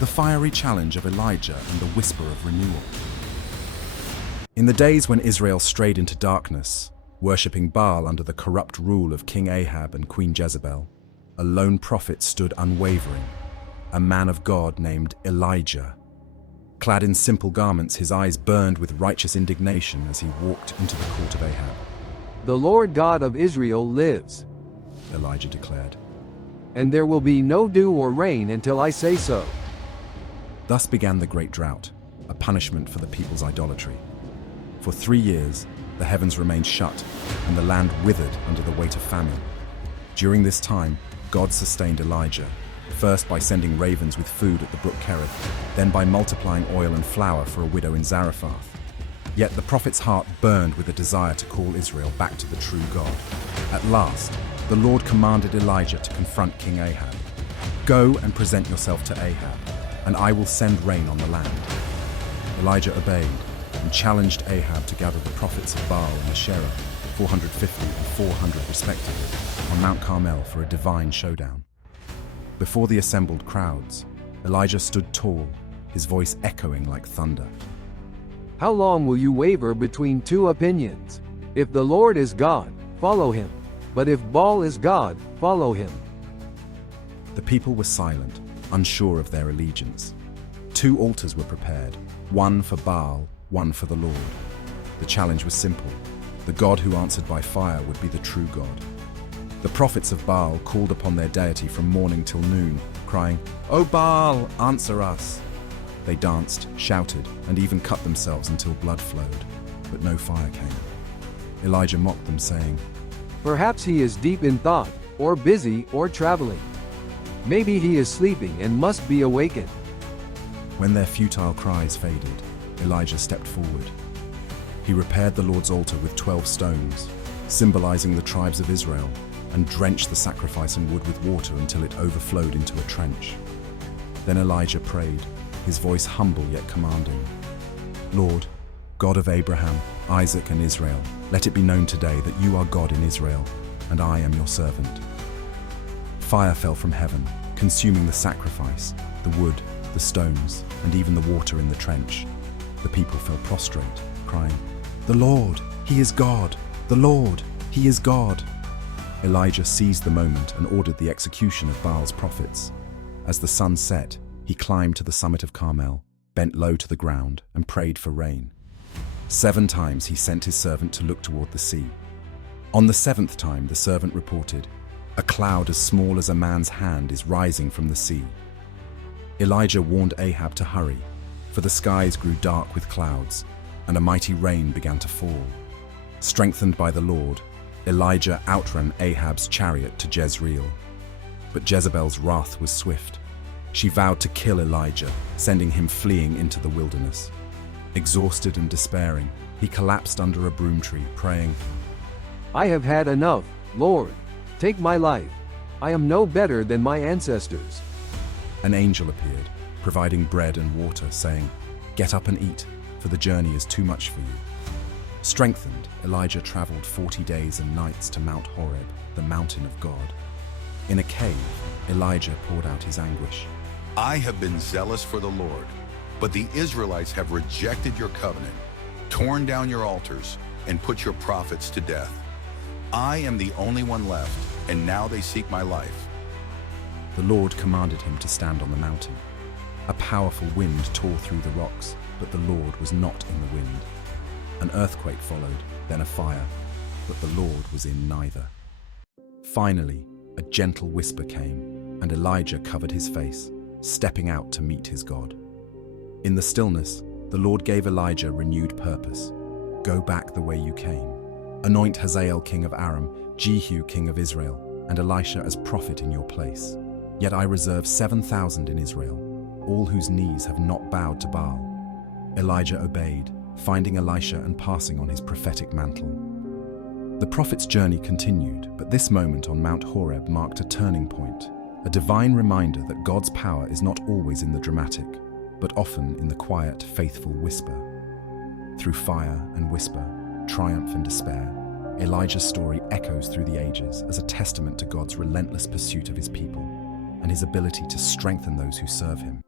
the fiery challenge of Elijah and the whisper of renewal. In the days when Israel strayed into darkness, worshipping Baal under the corrupt rule of King Ahab and Queen Jezebel, a lone prophet stood unwavering, a man of God named Elijah. Clad in simple garments, his eyes burned with righteous indignation as he walked into the court of Ahab. "The Lord God of Israel lives," Elijah declared. "and there will be no dew or rain until I say so." Thus began the great drought, a punishment for the people's idolatry. For 3 years, the heavens remained shut, and the land withered under the weight of famine. During this time, God sustained Elijah, first by sending ravens with food at the brook Kerith, then by multiplying oil and flour for a widow in Zarephath. Yet the prophet's heart burned with a desire to call Israel back to the true God. At last, the Lord commanded Elijah to confront King Ahab. "Go and present yourself to Ahab, and I will send rain on the land." Elijah obeyed and challenged Ahab to gather the prophets of Baal and Asherah, 450 and 400 respectively, on Mount Carmel for a divine showdown. Before the assembled crowds, Elijah stood tall, his voice echoing like thunder. "How long will you waver between two opinions? If the Lord is God, follow him. But if Baal is God, follow him." The people were silent, unsure of their allegiance. 2 altars were prepared, one for Baal, one for the Lord. The challenge was simple. The God who answered by fire would be the true God. The prophets of Baal called upon their deity from morning till noon, crying, "O Baal, answer us!" They danced, shouted, and even cut themselves until blood flowed, but no fire came. Elijah mocked them, saying, "Perhaps he is deep in thought, or busy, or traveling. Maybe he is sleeping and must be awakened." When their futile cries faded, Elijah stepped forward. He repaired the Lord's altar with 12 stones, symbolizing the tribes of Israel, and drenched the sacrifice and wood with water until it overflowed into a trench. Then Elijah prayed, his voice humble yet commanding, "Lord, God of Abraham, Isaac, and Israel, let it be known today that you are God in Israel, and I am your servant." Fire fell from heaven, consuming the sacrifice, the wood, the stones, and even the water in the trench. The people fell prostrate, crying, "The Lord, He is God! The Lord, He is God!" Elijah seized the moment and ordered the execution of Baal's prophets. As the sun set, he climbed to the summit of Carmel, bent low to the ground, and prayed for rain. 7 times he sent his servant to look toward the sea. On the 7th time, the servant reported, "A cloud as small as a man's hand is rising from the sea." Elijah warned Ahab to hurry, for the skies grew dark with clouds, and a mighty rain began to fall. Strengthened by the Lord, Elijah outran Ahab's chariot to Jezreel. But Jezebel's wrath was swift. She vowed to kill Elijah, sending him fleeing into the wilderness. Exhausted and despairing, he collapsed under a broom tree, praying, "I have had enough, Lord. Take my life. I am no better than my ancestors." An angel appeared, providing bread and water, saying, "Get up and eat, for the journey is too much for you." Strengthened, Elijah traveled 40 days and nights to Mount Horeb, the mountain of God. In a cave, Elijah poured out his anguish. "I have been zealous for the Lord, but the Israelites have rejected your covenant, torn down your altars, and put your prophets to death. I am the only one left, and now they seek my life." The Lord commanded him to stand on the mountain. A powerful wind tore through the rocks, but the Lord was not in the wind. An earthquake followed, then a fire, but the Lord was in neither. Finally, a gentle whisper came, and Elijah covered his face, stepping out to meet his God. In the stillness, the Lord gave Elijah renewed purpose. "Go back the way you came. Anoint Hazael king of Aram, Jehu king of Israel, and Elisha as prophet in your place. Yet I reserve 7,000 in Israel, all whose knees have not bowed to Baal." Elijah obeyed, finding Elisha and passing on his prophetic mantle. The prophet's journey continued, but this moment on Mount Horeb marked a turning point, a divine reminder that God's power is not always in the dramatic, but often in the quiet, faithful whisper. Through fire and whisper, triumph and despair, Elijah's story echoes through the ages as a testament to God's relentless pursuit of his people and his ability to strengthen those who serve him.